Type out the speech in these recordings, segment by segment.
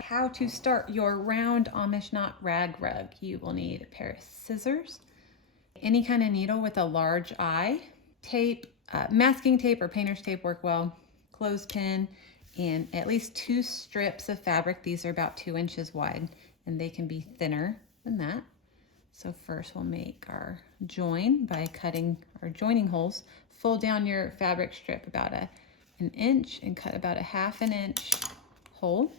How to start your round Amish knot rag rug. You will need a pair of scissors, any kind of needle with a large eye, tape, masking tape or painter's tape work well, clothespin, and at least 2 strips of fabric. These are about 2 inches wide and they can be thinner than that. So first we'll make our join by cutting our joining holes. Fold down your fabric strip about an inch and cut about a 1/2 inch hole.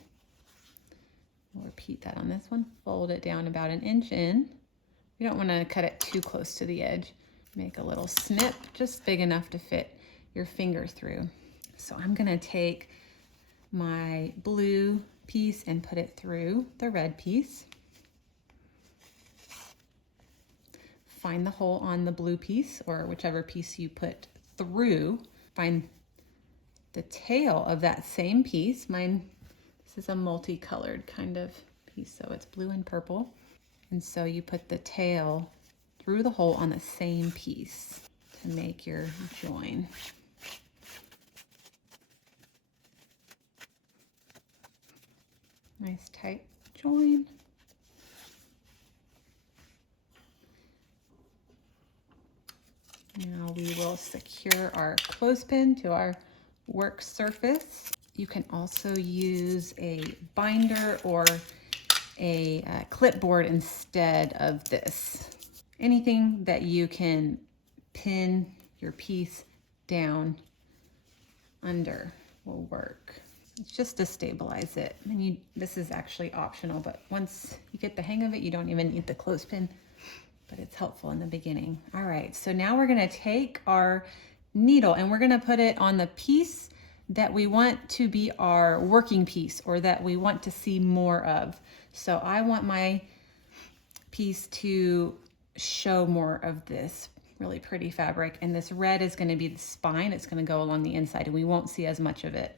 We'll repeat that on this one. Fold it down about 1 inch in. You don't want to cut it too close to the edge. Make a little snip just big enough to fit your finger through. So I'm going to take my blue piece and put it through the red piece. Find the hole on the blue piece or whichever piece you put through. Find the tail of that same piece. This is a multicolored kind of piece, so it's blue and purple. And so you put the tail through the hole on the same piece to make your join. Nice tight join. Now we will secure our clothespin to our work surface. You can also use a binder or a clipboard instead of this. Anything that you can pin your piece down under will work. It's just to stabilize it. And this is actually optional, but once you get the hang of it, you don't even need the clothespin, but it's helpful in the beginning. All right, so now we're gonna take our needle and we're gonna put it on the piece that we want to be our working piece or that we want to see more of. So I want my piece to show more of this really pretty fabric, and this red is going to be the spine. It's going to go along the inside and we won't see as much of it.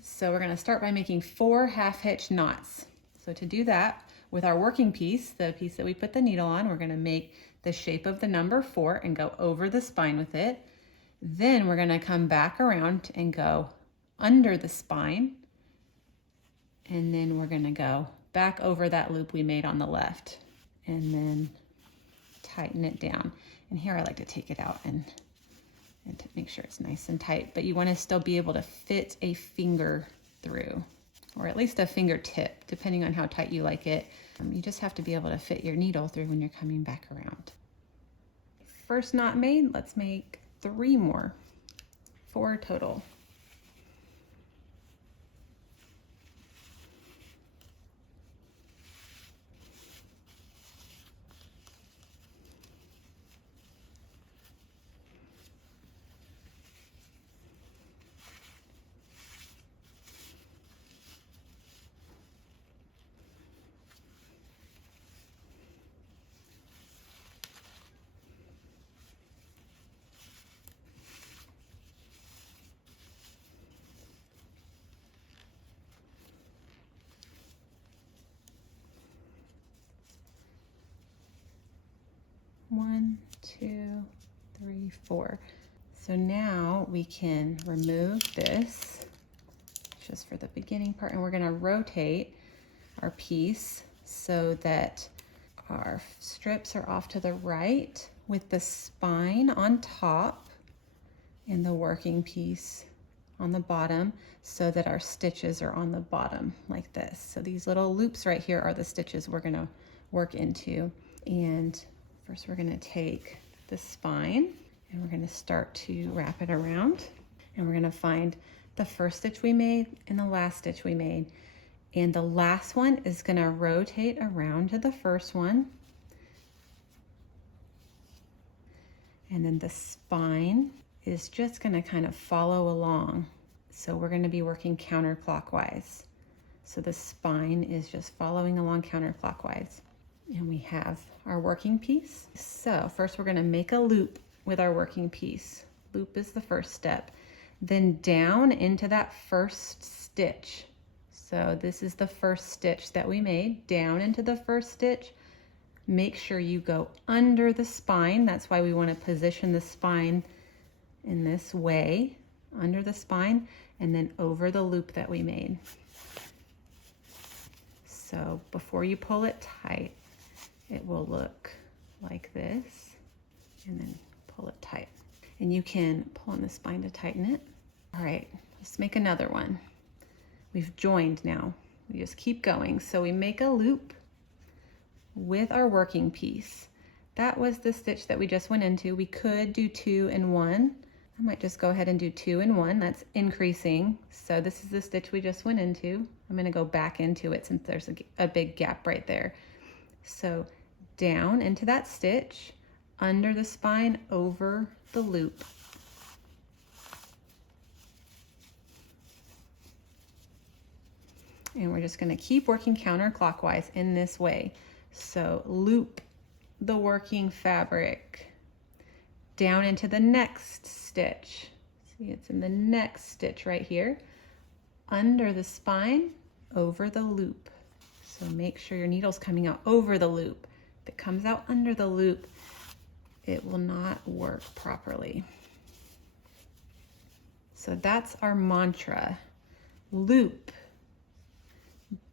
So we're going to start by making 4 half-hitch knots. So to do that with our working piece, the piece that we put the needle on, we're going to make the shape of the number 4 and go over the spine with it. Then we're going to come back around and go under the spine, and then we're going to go back over that loop we made on the left and then tighten it down. And here I like to take it out and to make sure it's nice and tight, but you want to still be able to fit a finger through, or at least a fingertip, depending on how tight you like it. You just have to be able to fit your needle through when you're coming back around. First knot made, let's make 3 more, 4 total. One, 2, 3, 4. So now we can remove this just for the beginning part, and we're going to rotate our piece so that our strips are off to the right with the spine on top and the working piece on the bottom, so that our stitches are on the bottom like this. So these little loops right here are the stitches we're going to work into. And first we're going to take the spine and we're going to start to wrap it around, and we're going to find the first stitch we made and the last stitch we made, and the last one is going to rotate around to the first one, and then the spine is just going to kind of follow along. So we're going to be working counterclockwise. So the spine is just following along counterclockwise. And we have our working piece. So first we're going to make a loop with our working piece. Loop is the first step. Then down into that first stitch. So this is the first stitch that we made. Down into the first stitch. Make sure you go under the spine. That's why we want to position the spine in this way, under the spine, and then over the loop that we made. So before you pull it tight, it will look like this, and then pull it tight. And you can pull on the spine to tighten it. All right, let's make another one. We've joined now. We just keep going. So we make a loop with our working piece. That was the stitch that we just went into. We could do 2 and 1. I might just go ahead and do 2 and 1. That's increasing. So this is the stitch we just went into. I'm going to go back into it since there's a big gap right there. So down into that stitch, under the spine, over the loop. And we're just going to keep working counterclockwise in this way. So loop the working fabric down into the next stitch. See, it's in the next stitch right here, under the spine, over the loop. So make sure your needle's coming out over the loop. If it comes out under the loop, it will not work properly. So that's our mantra. Loop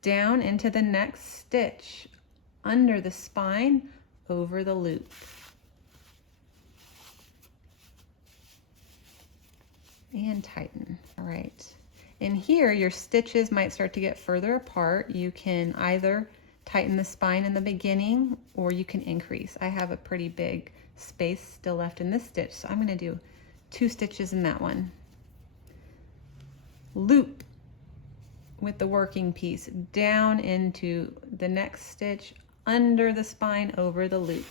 down into the next stitch, under the spine, over the loop. And tighten. All right. In here, your stitches might start to get further apart. You can either tighten the spine in the beginning, or you can increase. I have a pretty big space still left in this stitch, so I'm going to do 2 stitches in that one. Loop with the working piece down into the next stitch, under the spine, over the loop.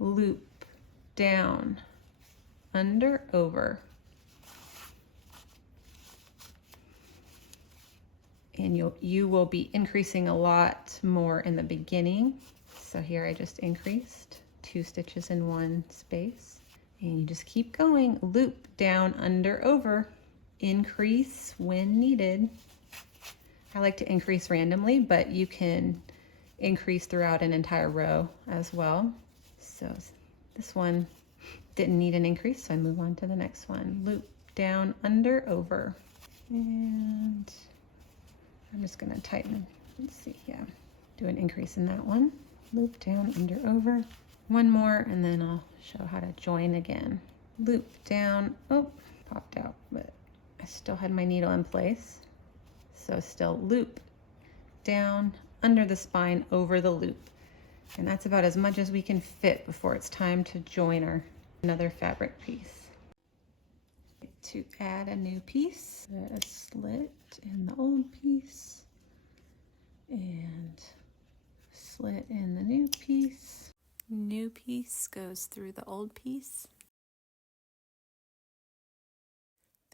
Loop down, under, over. And you will be increasing a lot more in the beginning. So here I just increased 2 stitches in one space. And you just keep going. Loop down, under, over. Increase when needed. I like to increase randomly, but you can increase throughout an entire row as well. So this one didn't need an increase, so I move on to the next one. Loop down, under, over. And I'm just gonna tighten, let's see, yeah. Do an increase in that one. Loop down, under, over. One more, and then I'll show how to join again. Loop down, oh, popped out, but I still had my needle in place. So still loop down, under the spine, over the loop. And that's about as much as we can fit before it's time to join another fabric piece. To add a new piece, a slit in the old piece and slit in the new piece. New piece goes through the old piece.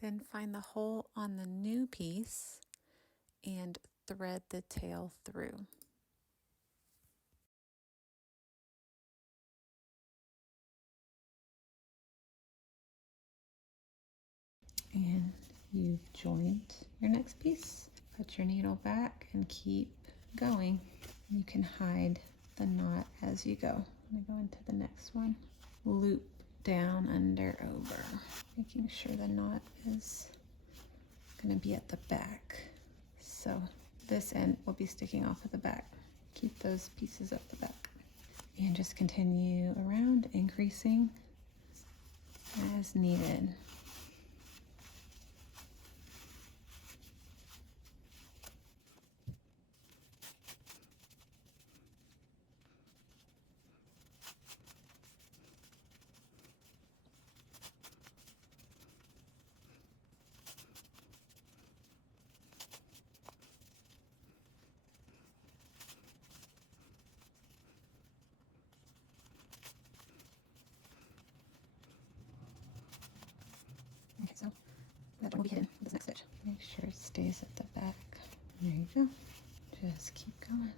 Then find the hole on the new piece and thread the tail through. And you've joined your next piece. Put your needle back and keep going. You can hide the knot as you go. I'm gonna go into the next one. Loop down, under, over. Making sure the knot is gonna be at the back. So this end will be sticking off at the back. Keep those pieces at the back. And just continue around, increasing as needed. Okay, so that one will be hidden with this next stitch. Make sure it stays at the back. There you go. Just keep going.